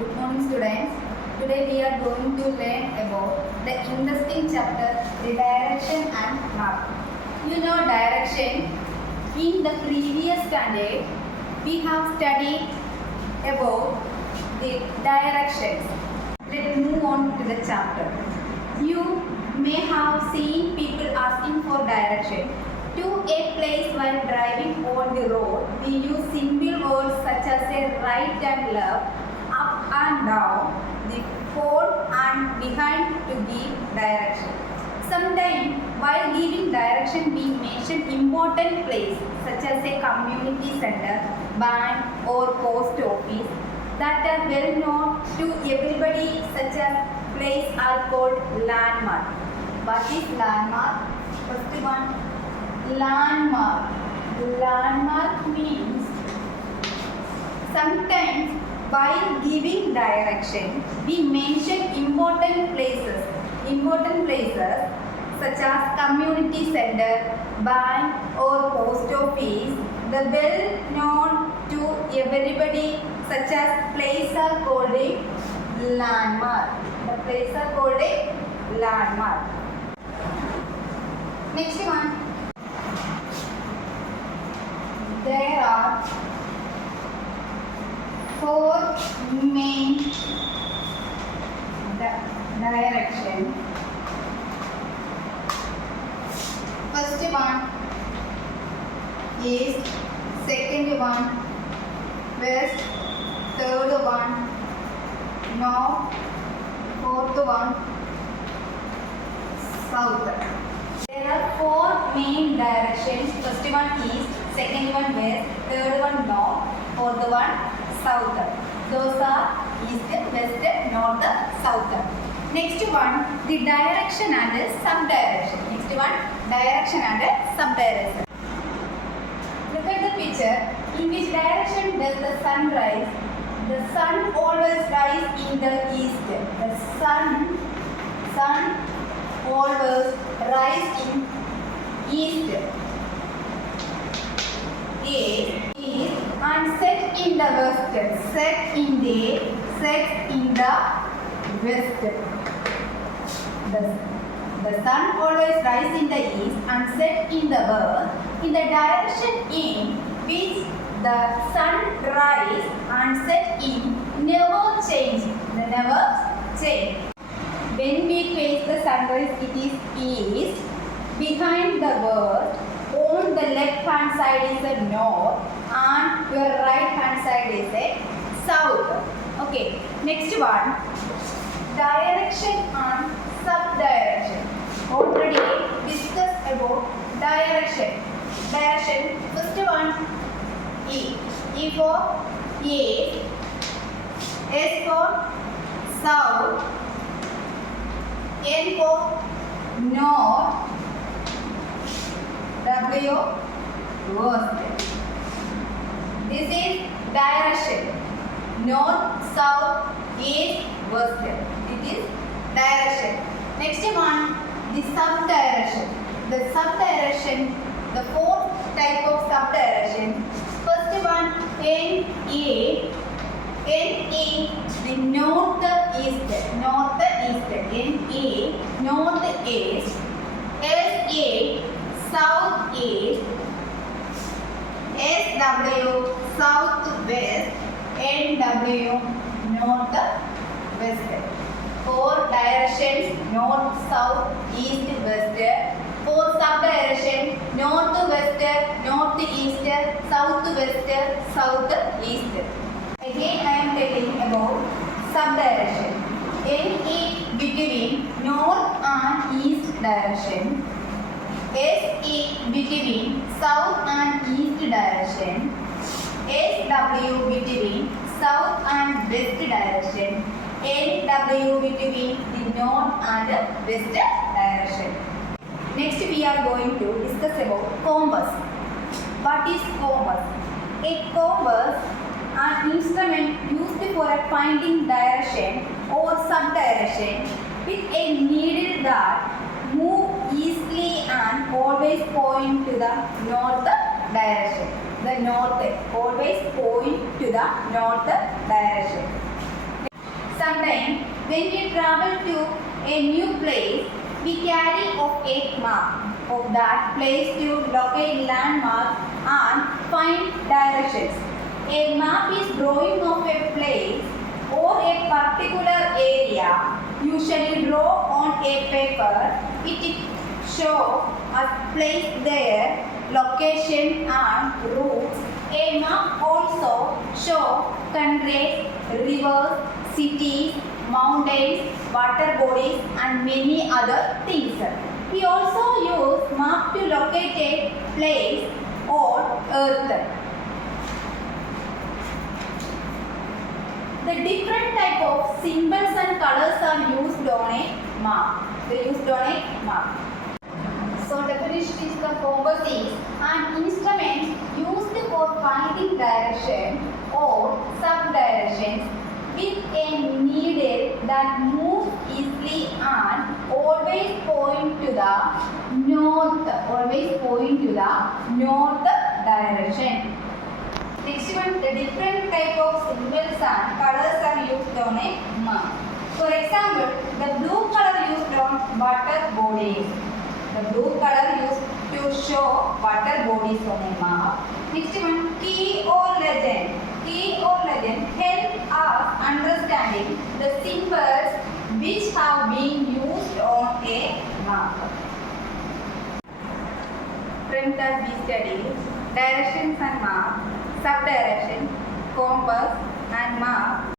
Good morning students. Today we are going to learn about the interesting chapter, the direction and map. You know direction. In the previous standard we have studied about the directions. Let's move on to the chapter. You may have seen people asking for direction to a place while driving on the road. We use simple words such as a right and left, up and down, the forward and behind to give direction. Sometimes while giving direction we mention important place such as a community center, bank or post office that are well known to everybody, such as place are called landmark. What is landmark? First one, landmark. Landmark means sometimes while giving direction we mention important places such as community center, bank or post office. The well known to everybody such as place are called a landmark. The place are called a landmark. Next one. There are four main directions. First one east, second one west, third one north, fourth one south. There are four main directions. First one east, second one west, third one north, fourth one south. Those are east, west, north, south. Next one, the direction and subdirection. Next one, direction and subdirection. Look at the picture. In which direction does the sun rise? The sun always rises in the east. The sun always rises in east. East and set in the west. Set in the west. The sun always rises in the east and set in the west. In the direction in which the sun rises and set in never change. When we face the sunrise, it is east. Behind the west, on the left hand side is the north and your right hand side is the south. Okay, next one, direction and subdirection. Already discussed about direction. First one, E. E for east, S for south, N for north, W west. This is direction. North, south, east, west. It is direction. Next one, the subdirection. The fourth type of subdirection. First one, NA, the northeast, NA, northeast, SA, southeast, SW, southwest, NW, northwest. Four directions, north, south, east, west. Four subdirections, northwest, northeast, southwest, southeast. Again I am telling about subdirection. NE between north and east direction. SE between south and east direction. SW between south and west direction. NW between the north and west direction. Next we are going to discuss about compass. What is compass? A compass, an instrument used for finding direction or subdirection with a needle that move easily and always point to the north direction. The north always point to the north direction. Sometimes when we travel to a new place, we carry of a map of that place to locate landmarks and find directions. A map is drawing of a place or a particular area, usually drawn on a paper. It shows us place there, location and routes. A map also shows countries, rivers, cities, mountains, water bodies and many other things. We also use map to locate a place on earth. The different type of symbols and colors are used on a map. They used on a map. So definition is the compass is an instrument used for finding direction or sub-directions with a needle that moves easily and always point to the north. Always point to the north direction. Next one, the different type of symbols and colors are used on a map. For example, the blue color used on water bodies. The blue color used to show water bodies on a map. Next one, key or legend. Key or legend help us understanding the symbols which have been used on a map. Friends, as we study directions and map, subdirection, compass and map.